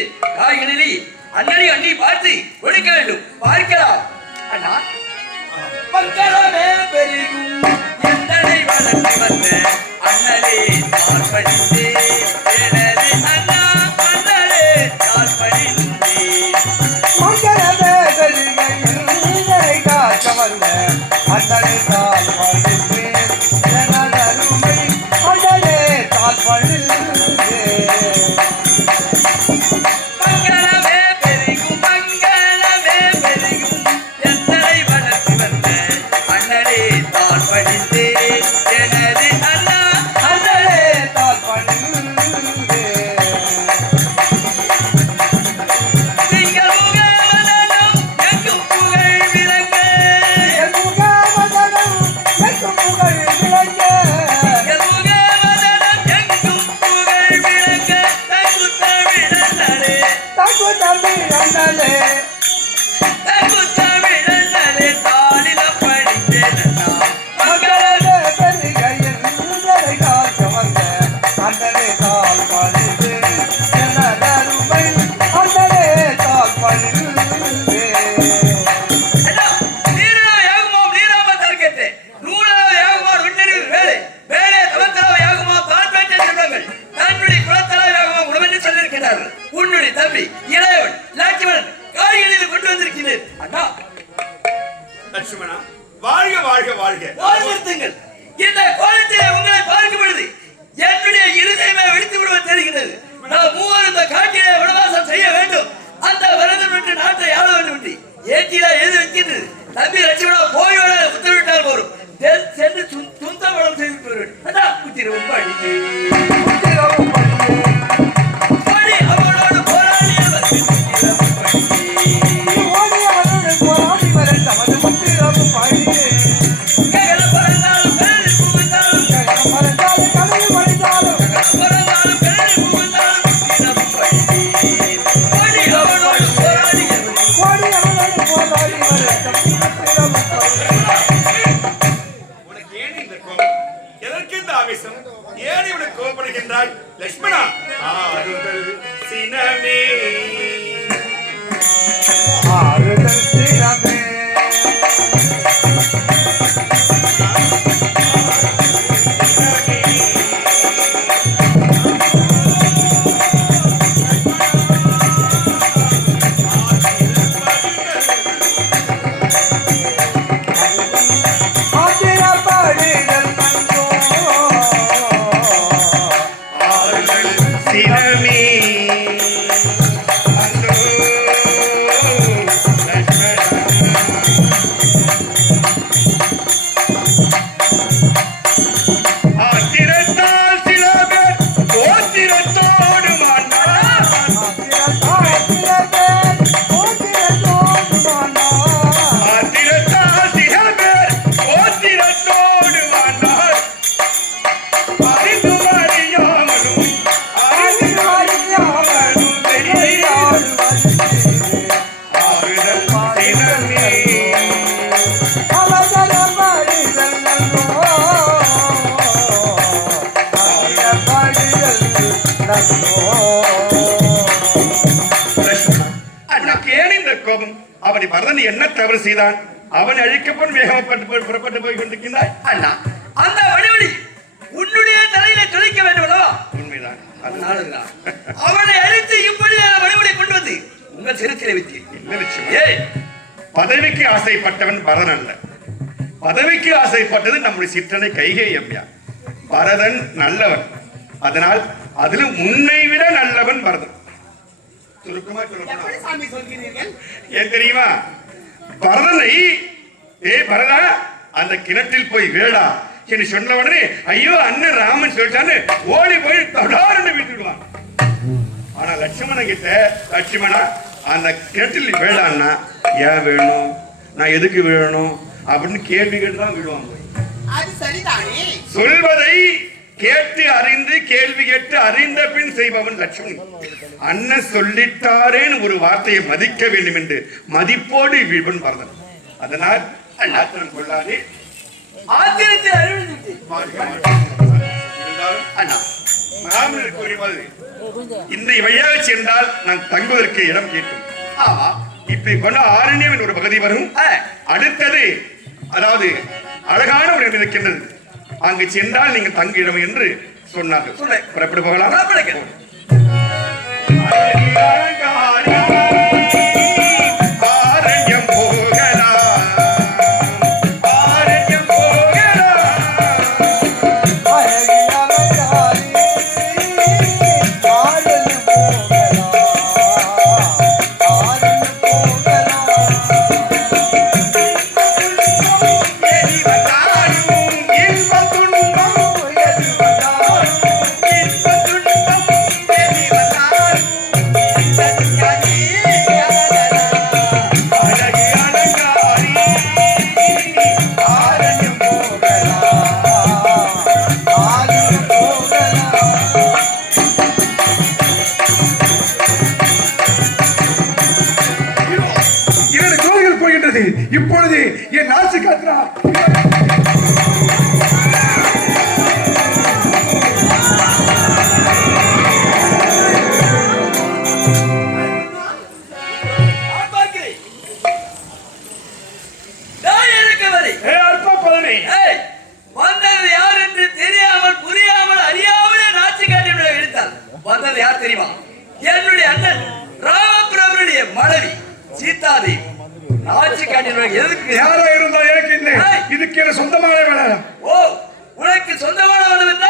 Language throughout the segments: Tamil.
வந்திருக்கிறேன். காய்களில் அண்ணனை அண்ணி பார்த்து கொடுக்க வேண்டும். பார்க்கலாம் அண்ணா. மக்களவே பெருகும் எந்தனை வளர்ந்து வந்த அண்ணலே தாழ் படித்தே எனது அண்ணா அண்ணலே தாழ் படித்தே. மக்களவே பெருகும் எந்தனை காக்க வந்த அண்ணலே தாழ் படித்தே எனது அருமை அண்ணலே தாழ் படித்தே. உன்னுடைய தம்பி இளையவன் லட்சுமணன் காய்கறிகள் கொண்டு வந்திருக்கிறேன். அண்ணா லட்சுமணா, வாழ்க வாழ்க வாழ்க. வாழ்த்துங்கள். இந்த கோலத்திலே உங்களை பார்க்கும் பொழுது என்னுடைய இருதயமே வெடித்து விடுவது தெரிகிறது. நான் மூவர் இந்த காட்டிலே வனவாசம் செய்ய வேண்டும். அந்த வரதன் விட்டு நாட்டை ஆள வேண்டும் என்று ஏற்றில எழுதி வைக்கின்றது. தம்பி லட்சுமணா போய் உத்தரவிட்டால் போரும். சென்று துந்தவனம் செய்து வருவேன். அண்ணா குத்திரவும் படி லட்சுமணா, சினமே அவனை பரதன் என்ன தவறு செய்தான்? அவன் அழிக்கப்படும் வேகப்பட்டு புறப்பட்டு போய் கொண்டிருக்கிறாய். அண்ணா, அந்த வடிவடி உன்னுடைய தலையில துளைக்க வேண்டும் அல்லவா? உண்மைதான். அவனை அழித்து இப்படி வடிவடி கொண்டு வந்து உங்கள் சிறுத்திரை வைத்தீர். பதவிக்கு ஆசைப்பட்டவன் பரதன் அல்ல. பதவிக்கு ஆசைப்பட்டது நம்முடைய சிற்றனை கைகேயி அம்மையா. பரதன் நல்லவன். அதனால் அதிலும் உன்னை விட நல்லவன் பரதன். சுருக்கமா சொல்லுங்க. ஏன் தெரியுமா? பரதனை பரதா அந்த கிணற்றில் போய் வேடா என்று சொன்ன உடனே ஐயோ அண்ணன் ராமன் சொல்லிட்டான்னு ஓடி போய் தொடாருன்னு விட்டுடுவான். ஆனா லட்சுமணன் கிட்ட லட்சுமணா அந்த கிணற்றில் வேடான்னா ஏன் வேணும், நான் எதுக்கு வேணும் அப்படின்னு கேள்வி கேட்டுதான் விடுவாங்க. அது சரிதானே. சொல்வதை கேட்டு அறிந்து கேள்வி கேட்டு அறிந்த பின் செய்பவன் லட்சுமணன். அண்ணன் சொல்லிட்டாரேன்னு ஒரு வார்த்தையை மதிக்க வேண்டும் என்று மதிப்போடு விழுவன் பரதன். அதனால் ஆத்திரம் கொள்ளாதே. ஆத்திரத்தை அறிவித்து இருந்தாலும் அண்ணா ராமனுக்கு ஒரு இந்த வழியாக சென்றால் நான் தங்குவதற்கு இடம் கேட்கும். ஆமா. இப்படி கொண்ட ஆரண்யம் ஒரு பகுதி வரும். அடுத்தது அதாவது அழகான ஒரு இடம் இருக்கின்றது. அங்கு சென்றால் நீங்கள் தங்கிடும் என்று சொன்னார்கள். புறப்பட்டு போகலாம். ஆரண்யம் போகலாம், ஆரண்யம் போகலாம். இப்பொழுது என் ஆசை காத்திரா வந்தது யார் என்று தெரியாமல் புரியாமல் அறியாமல் நாச்சு காட்டி எடுத்தார். வந்தது யார் தெரியுமா? என்னுடைய அண்ணன் ராமபிரபுடைய மனைவி சீதாதேவி. நாச்சு காட்டினவர்கள் எதுக்கு? யாரா இருந்தா எனக்கு என்ன? இதுக்கு என்ன சொந்தமான வேலை? ஓ, உனக்கு சொந்தமானவன் என்ன?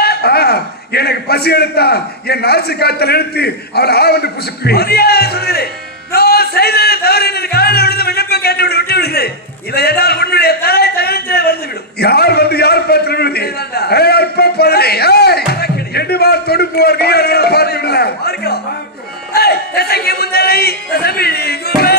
எனக்கு பசி எடுத்தா என் நாச்சு காத்தல் எடுத்து அவன் ஆவந்து புசுக்குவேன். மரியாதை சொல்கிறேன். நான் செய்தது தவறு என்று காலையில் விழுந்து விண்ணப்ப கேட்டு விட்டு விடுகிறேன். இதை என்னால் உன்னுடைய தலை தகரத்திலே வந்துவிடும். யார் வந்து யார் பார்த்து விடுதி? அற்ப பழனி எடுவா தொடுப்போர் நீ பார்த்து விடலாம். தசைக்கு முந்தரை தசமிழி குமே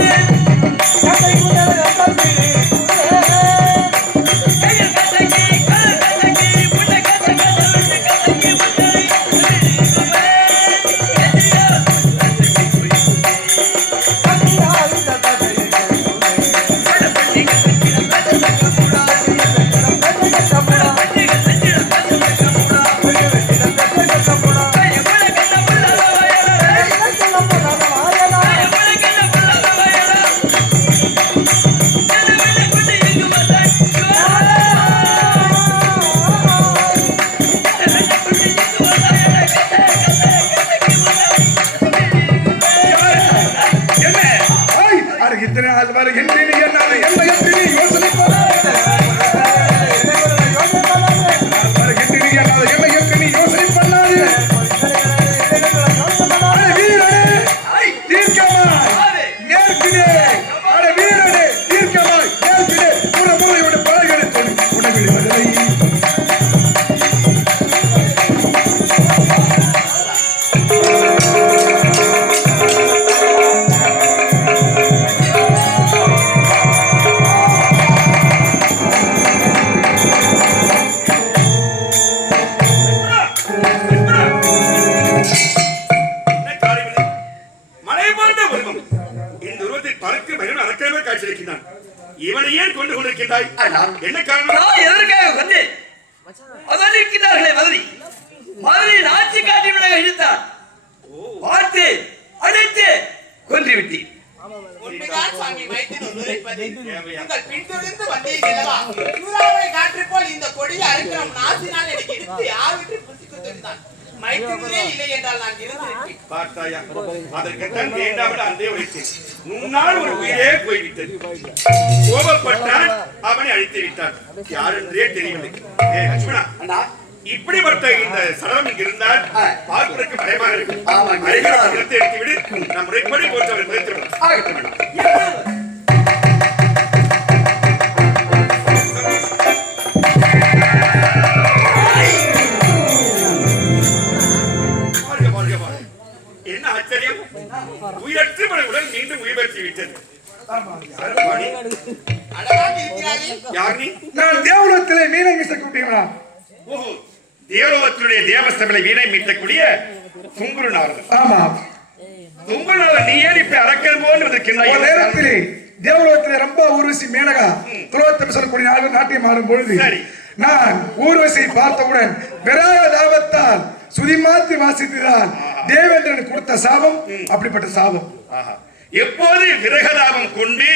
இவனை ஏன் கொண்டு கொண்டிருக்கின்றாய்? என்ன காரணம்? நான் எதற்காக வந்தேன்? அதான் இருக்கிறார்களே மதுரை மதுரை நாச்சு காட்டி விட இழுத்தார். பார்த்து அழைத்து கொன்று விட்டேன். உண்மைதான் சுவாமி வைத்தியர் உரைப்பது. நீங்கள் பின்தொடர்ந்து வந்தீர்களா? சூறாவளி காற்று போல் இந்த கொடியை அறுக்கிற நாசினால் எனக்கு எடுத்து யார் விட்டு புசிக்க தெரிந்தான். மைத்திரே இல்லை என்றால் நான் இருந்திருப்பேன். பார்த்தாயா, அதற்குத்தான் வேண்டாமல் அந்தே உரைத்தேன். முன்னால் ஒரு உயிரே போய்விட்டது. கோபப்பட்டான், அவனை அழித்து விட்டான். யார் என்றே தெரியவில்லை. லட்சுமணா, இப்படிப்பட்ட இந்த சடலம் இங்கு இருந்தால் பார்ப்பதற்கு பயமாக இருக்கு. எடுத்து விடு, நம் முறைப்படி போற்றவரை முயற்சி என்ன ஆச்சரியம், உயிரற்று உடல் மீண்டும் உயிர் பெற்று விட்டது. நான் தேவலோகத்திலே மீனை மீட்டக்கூடியவனா? ஓஹோ, தேவலோகத்தினுடைய தேவஸ்தங்களை வீணை மீட்டக்கூடிய குங்குருநாதன். ஆமா, குங்குருநாதன், நீ ஏன் இப்ப அரக்கன் போல் இருக்கின்றாய்? நேரத்திலே தேவலோகத்திலே ரொம்ப ஊர்வசி மேனகா துரோத்தம் சொல்லக்கூடிய நாட்டியம் ஆடும் பொழுது நான் ஊர்வசியை பார்த்தவுடன் விராக தாபத்தால் சுதிமாத்தி வாசித்துதான் தேவேந்திரன் கொடுத்த சாபம் அப்படிப்பட்ட சாபம். ஆஹா. எப்போது விரகதாபம் கொண்டு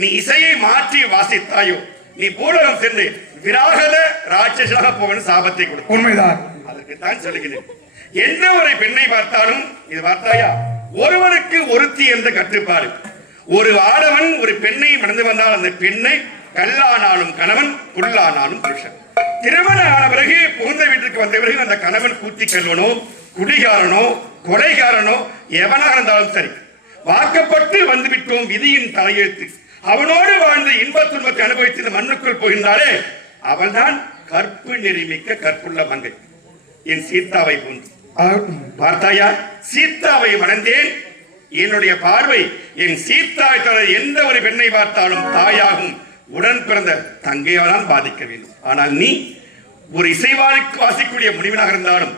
நீ இசையை மாற்றி வாசித்தாயோ நீ பூலகம் சென்று விராகத ராட்சசாக போகணும் சாபத்தை கொடுத்த. உண்மைதான். அதற்கு தான் சொல்லுகிறேன். எந்த ஒரு பெண்ணை பார்த்தாலும் இது பார்த்தாயா, ஒருவனுக்கு ஒருத்தி என்ற கட்டுப்பாடு. ஒரு ஆடவன் ஒரு பெண்ணை மணந்து வந்தால் அந்த பெண்ணை கல்லானாலும் கணவன், புல்லானாலும் புருஷன். திருமணம் ஆன பிறகு புகுந்த வீட்டுக்கு வந்த பிறகு அந்த கணவன் கூத்தி கல்வனோ, குடிகாரனோ, கொலைகாரனோ எவனாக இருந்தாலும் சரி, வாக்கப்பட்டு வந்துவிட்டோம், விதியின் தலையெழுத்து. அவனோடு வாழ்ந்து இன்பத் துன்பத்தை அனுபவித்து இந்த மண்ணுக்குள் போகின்றாலே அவள்தான் கற்பு நெறிமிக்க கற்புள்ள மங்கை. என் சீதாவை போன்று பார்த்தாயா, சீதாவை மணந்தேன். என்னுடைய பார்வை என் சீதாவை தவிர எந்த ஒரு பெண்ணை பார்த்தாலும் தாயாகும் உடன் பிறந்த தங்கையால் பாதிக்க வேண்டும். ஆனால் நீ ஒரு இசைவாருக்கு வாசிக்கூடிய முனிவனாக இருந்தாலும்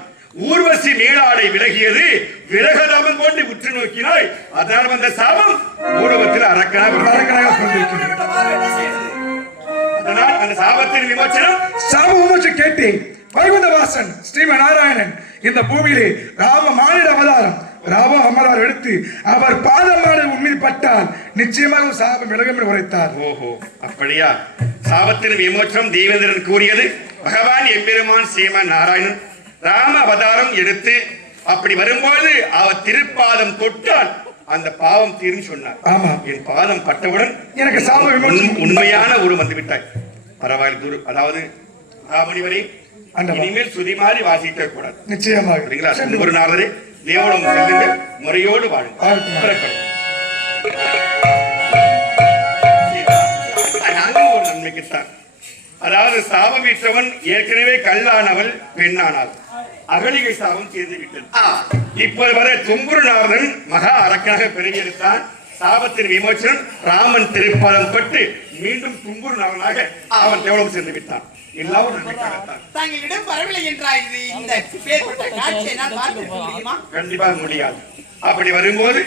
ஊர்வசி மேலாடை விலகியது விரகதாபம் கொண்டு உற்று நோக்கினாய். அதனால் வந்த சாபம் ஊடகத்தில் அதனால் அந்த சாபத்தின் விமோச்சனம் சாப விமோச்சனம் கேட்டு வைகுந்தவாசன் ஸ்ரீமன் நாராயணன் இந்த பூமியிலே ராம மானிட அவதாரம் ராம அவதாரம் எடுத்து அவர் பாதமானது உண்மையில் பட்டால் நிச்சயமாக சாபம் விலகும் என்று உரைத்தார். ஓஹோ, அப்படியா? சாபத்தின் விமோச்சனம் தேவேந்திரன் கூறியது பகவான் எம்பெருமான் ஸ்ரீமன் நாராயணன் ராம அவதாரம் எடுத்து அப்படி வரும்போது அவர் திருப்பாதம் தொட்டால் அந்த பாவம் தீர்ந்து சொன்னார். ஆமா, என் பாதம் பட்டவுடன் எனக்கு சாப விமோச்சனம் உண்மையான ஒரு வந்து விட்டாய். பரவாயில்லை குரு, அதாவது முனிவரே இனிமேல் சுதி மாறி வாசிக்க கூடாது. நிச்சயமாக ஒரு நாளே தேவனம் செல்லுங்க, முறையோடு வாழுங்க. ஒரு நன்மைக்குத்தான், அதாவது சாபம் வீட்டவன் ஏற்கனவே கல்லானவள் பெண்ணானாள், அகலிகை சாபம் தீர்ந்து விட்டது. இப்போது வரை தும்புருநாதன் மகா அரக்கனாக பெருகியிருந்தான். சாபத்தின் விமோச்சனம் ராமன் திருப்பாதம் பட்டு மீண்டும் தும்புருநாதனாக அவன் தேவனம் சென்று விட்டான். கண்டிப்பாக முடியாது. அப்படி வரும்போது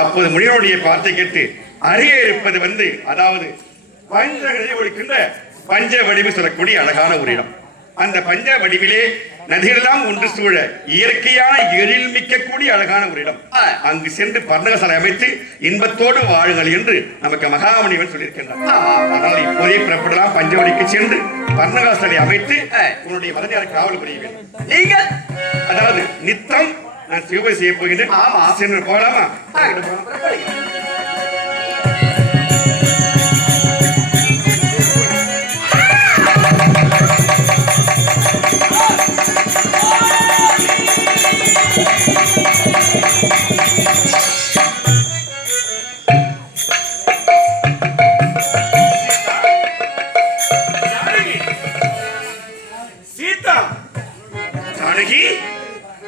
அப்போது முனிவனுடைய வார்த்தை கேட்டு அருகே இருப்பது அதாவது பஞ்சகளை ஒழிக்கின்ற பஞ்ச வடிவு சொல்லக்கூடிய அழகான ஒரு இடம். அந்த பஞ்ச வடிவிலே நதியெல்லாம் ஒன்று சூழ இயற்கையான எழில் மிக்கக்கூடிய அழகான ஒரு இடம். அங்கு சென்று பர்ணகசாலை அமைத்து இன்பத்தோடு வாழுங்கள் என்று நமக்கு மகாமுனிவன் சொல்லியிருக்கின்றார். அதனால் இப்போதே புறப்படலாம், பஞ்சவடிக்கு சென்று பர்ணகசாலை அமைத்து உன்னுடைய மதனியாரை காவல் புரிய வேண்டும். நீங்கள் அதாவது நித்தம் நான் சிவபை செய்ய போகின்றேன். சென்று போகலாமா?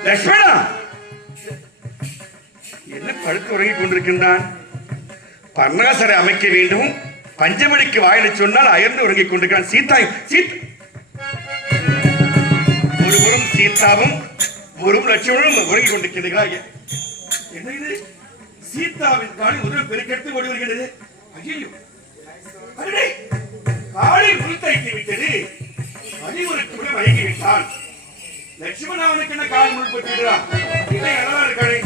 லட்சுமணா, என்ன படுத்து உறங்கிக் கொண்டிருக்கின்றான்? பர்ணகசாலை அமைக்க வேண்டும், பஞ்சமணிக்கு வாயிலை சொன்னால் அயர்ந்து உறங்கிக் கொண்டிருக்கிறான். ஒருவரும் சீதாவும் ஒரு லட்சுமணனும் உறங்கிக் கொண்டிருக்கிறார்கள். என்ன இது? சீதாவின் காலில் முதல் பெருக்கெடுத்து ஓடி வருகிறது. ஐயோ, காலில் முள் தைத்து விட்டது. அறிவுறுக்கு கூட வழங்கி விட்டான். லட்சுமணாவனுக்கு என்ன கால் முள் போட்டுக்கிறான்? இல்லை, நல்லா இருக்கானே.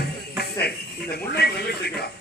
சரி, இந்த முல்லை முதலிட்டுக்கிறான்.